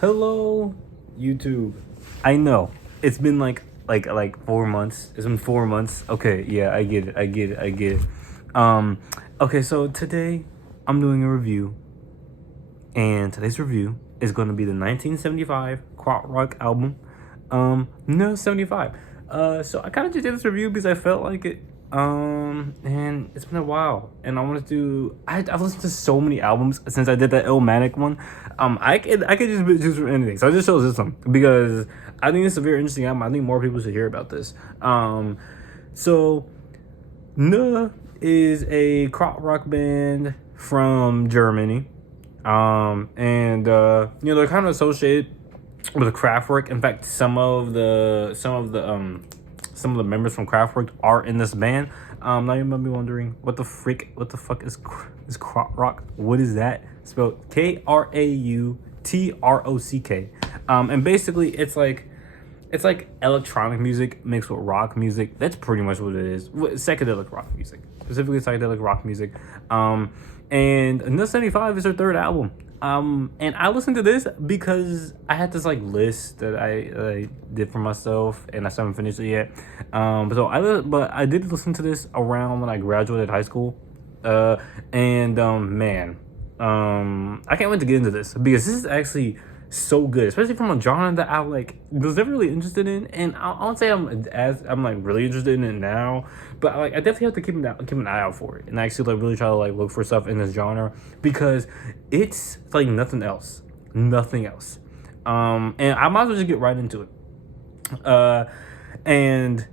Hello, YouTube. I know it's been like 4 months. It's been 4 months. Okay, yeah, I get it. I get it. I get it. Okay, so today I'm doing a review, and today's review is going to be the 1975 Krautrock album, No 75. So I kind of just did this review because I felt like it. And it's been a while, and I wanted to. I've listened to so many albums since I did that Illmatic one. I could just choose from anything, so I just chose this one because I think it's a very interesting album. I think more people should hear about this. So NEU is a krautrock band from Germany. And they're kind of associated with Kraftwerk. In fact, some of the members from Kraftwerk are in this band. Now you might be wondering, what the fuck is krautrock? What is that? Spelled Krautrock. And basically it's like electronic music mixed with rock music. That's pretty much what it is. Psychedelic rock music, specifically psychedelic rock music. And NEU 75 is their third album. And I listened to this because I had this list that I did for myself, and I still haven't finished it yet. But I did listen to this around when I graduated high school. Man, I can't wait to get into this because this is actually so good, especially from a genre that I was never really interested in, and I won't say I'm really interested in it now, but I definitely have to keep an eye out for it, and actually really try to look for stuff in this genre because it's like nothing else. And I might as well just get right into it. And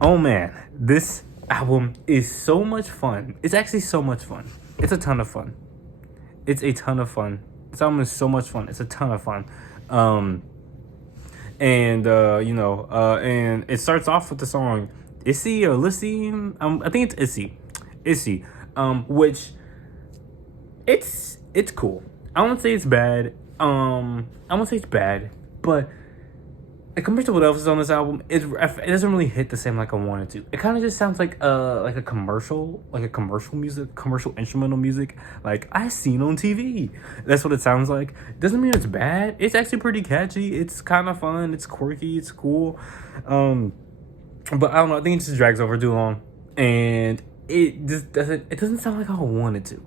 oh man, this album is so much fun. It's actually so much fun. It's a ton of fun. This album is so much fun. It's a ton of fun. And it starts off with the song Issy or Lissy. I think it's Issy. Which it's cool. I won't say it's bad. But compared to what else is on this album, it doesn't really hit the same like I wanted to. It kind of just sounds like a commercial instrumental music like I seen on TV. That's what it sounds like. Doesn't mean it's bad. It's actually pretty catchy. It's kind of fun. It's quirky. It's cool. But I don't know. I think it just drags over too long, and it just doesn't. It doesn't sound like I wanted to.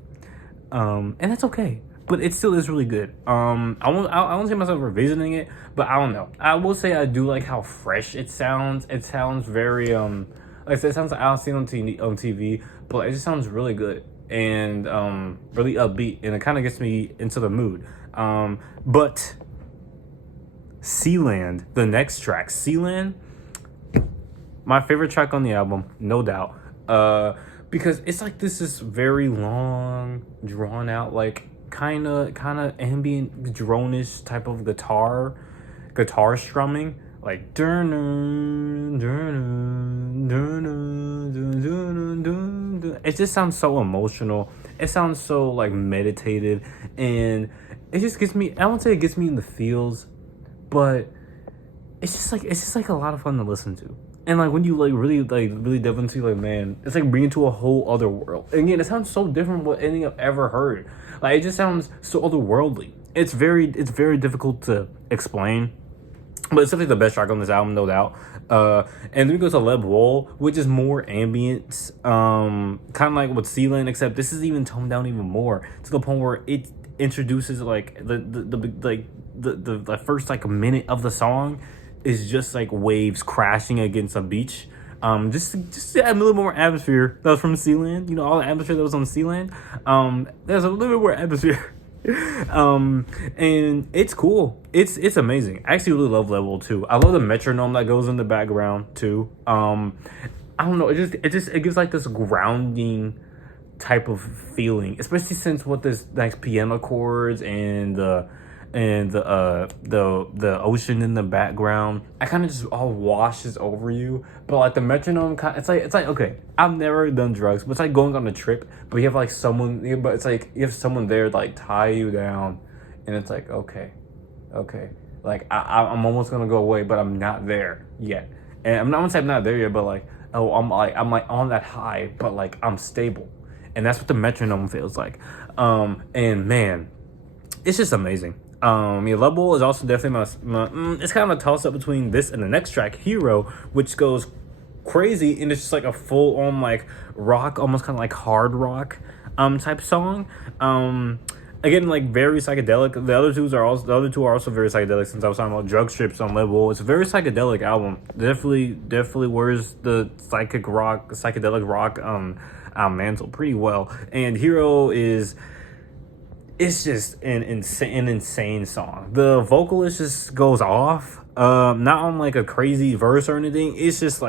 And that's okay. But it still is really good. I won't say myself revisiting it, but I don't know. I will say I do like how fresh it sounds. It sounds very like I said, it sounds like I've seen on TV, but it just sounds really good and really upbeat, and it kind of gets me into the mood. But Seeland, the next track, Seeland, my favorite track on the album, no doubt. Because it's like this is very long, drawn out, kind of ambient drone-ish type of guitar strumming, like dun, dun, dun, dun, dun, dun, dun, dun. It just sounds so emotional. It sounds so meditative, and it just gets me. I won't say it gets me in the feels, but it's just a lot of fun to listen to. And when you really delve into man, it's bringing to a whole other world. And again, it sounds so different from what anything I've ever heard. It just sounds so otherworldly. It's very difficult to explain, but it's definitely the best track on this album, no doubt. And then we go to Leb'Wohl, which is more ambient, kind of like with Seeland, except this is even toned down even more to the point where it introduces the first minute of the song is just waves crashing against a beach. Just to add a little more atmosphere that was from Seeland. All the atmosphere that was on Seeland. There's a little bit more atmosphere. And it's cool. It's amazing. I actually really love Leb'Wohl too. I love the metronome that goes in the background too. I don't know. It gives this grounding type of feeling, especially since what this nice piano chords and the ocean in the background, I kind of just all washes over you. But the metronome, it's like okay, I've never done drugs, but it's going on a trip. But you have someone, but it's you have someone there to tie you down, and it's okay, I'm almost gonna go away, but I'm not there yet. And I'm not gonna say I'm not there yet, but I'm on that high, but I'm stable, and that's what the metronome feels like. And man, it's just amazing. Yeah, Leb'Wohl is also definitely it's kind of a toss up between this and the next track, Hero, which goes crazy and it's just like a full on like rock, almost kind of like hard rock type song. Again, like very psychedelic. The other two are also very psychedelic. Since I was talking about drug strips on Leb'Wohl, it's a very psychedelic album. Definitely wears the psychedelic rock mantle pretty well. And Hero is, it's just an insane song. The vocalist just goes off, not on like a crazy verse or anything. It's just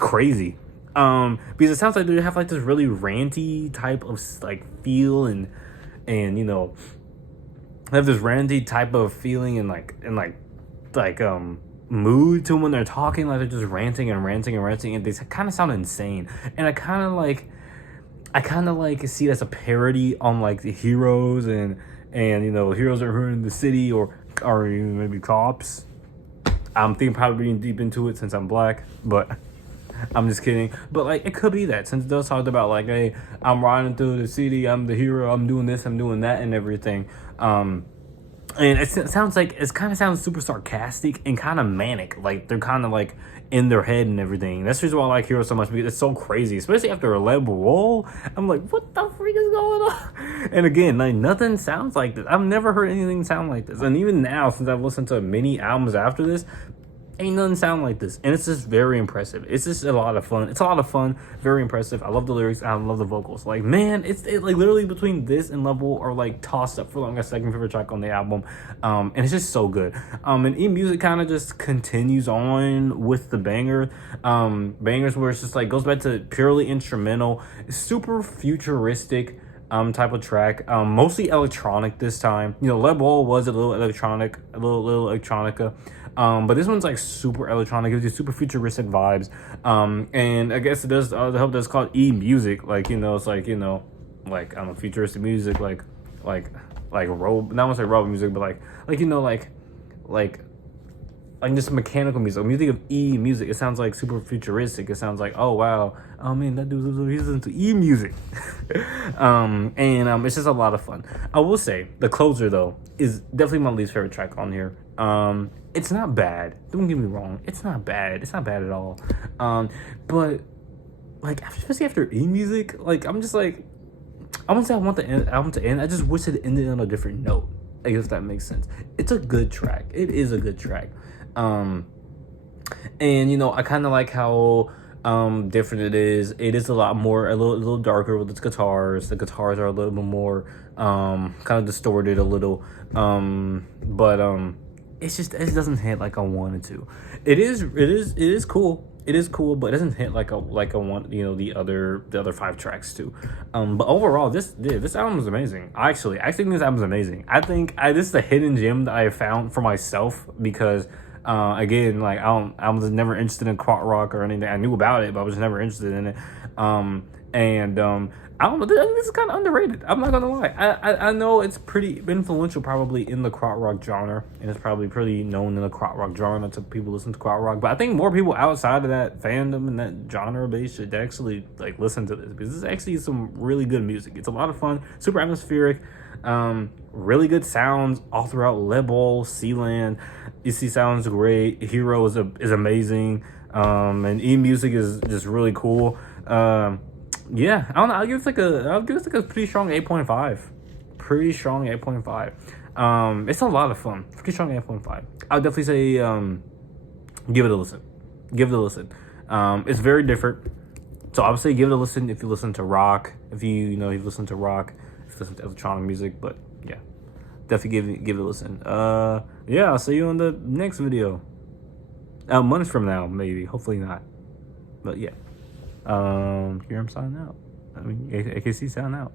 crazy. Because it sounds like they have like this really ranty type of like feel, and you know, they have this ranty type of feeling and mood to them when they're talking, like they're just ranting, and they kind of sound insane. And I kind of like see it as a parody on like the heroes and you know, heroes are hurting the city, or maybe cops. I'm thinking probably being deep into it since I'm black, but I'm just kidding. But like, it could be that, since it does talk about like, hey, I'm riding through the city, I'm the hero, I'm doing this, I'm doing that, and everything. And it sounds super sarcastic and kind of manic. Like they're kind of like in their head and everything. That's the reason why I like Hero so much, because it's so crazy, especially after a Leb'Wohl. I'm like, what the freak is going on? And again, like nothing sounds like this. I've never heard anything sound like this. And even now, since I've listened to many albums after this, ain't nothing sound like this. And it's just very impressive. It's just a lot of fun. It's a lot of fun, very impressive. I love the lyrics, I love the vocals. Like, man, it's like literally between this and Leb'Wohl are like tossed up for like a second favorite track on the album. And it's just so good. And E-Muzik kind of just continues on with the bangers where it's just like goes back to purely instrumental, super futuristic type of track, mostly electronic this time. You know, Leb'Wohl was a little electronic, a little electronica, but this one's like super electronic. It gives you super futuristic vibes. And I guess it does help that it's called E-Muzik. Like, you know, it's like, you know, like, I don't know, futuristic music, like not want to say robot music, but like you know, like just mechanical music. When you think of E-Muzik, it sounds like super futuristic. It sounds like, oh wow, oh man, that dude's into E-Muzik. And it's just a lot of fun. I will say the closer though is definitely my least favorite track on here. It's not bad. Don't get me wrong. It's not bad. It's not bad at all. But like, especially after E-Muzik, like I'm just like, I won't say I want the album to end. I just wish it ended on a different note. I guess that makes sense. It's a good track. It is a good track. And you know, I kind of like how different it is. It is a little darker with its guitars. The guitars are a little bit more kind of distorted a little. But it doesn't hit like I wanted to. It is cool. It is cool, but it doesn't hit like I want, you know, the other 5 tracks too. But overall, this album is amazing. I actually think this album is amazing. I think this is the hidden gem that I found for myself, because again, like I was never interested in krautrock or anything. I knew about it, but I was never interested in it. I don't know, this is kind of underrated. I'm not gonna lie. I know it's pretty influential probably in the krautrock genre, and it's probably pretty known in the krautrock genre to people listen to krautrock. But I think more people outside of that fandom and that genre base should actually like listen to this, because this is actually some really good music. It's a lot of fun, super atmospheric, really good sounds all throughout. Leb'Wohl, Seeland, EC sounds great. Hero is amazing, and E-Muzik is just really cool. Yeah, I don't know. I'll give it like a pretty strong 8.5. Pretty strong 8.5. It's a lot of fun. Pretty strong 8.5. I'll definitely say give it a listen. Give it a listen. It's very different. So I would say give it a listen if you listen to rock. If you listen to rock, if you listen to electronic music. But yeah, definitely give it a listen. Yeah, I'll see you in the next video. Months from now, maybe. Hopefully not. But yeah. Here I'm signing out. I mean, AKC signing out.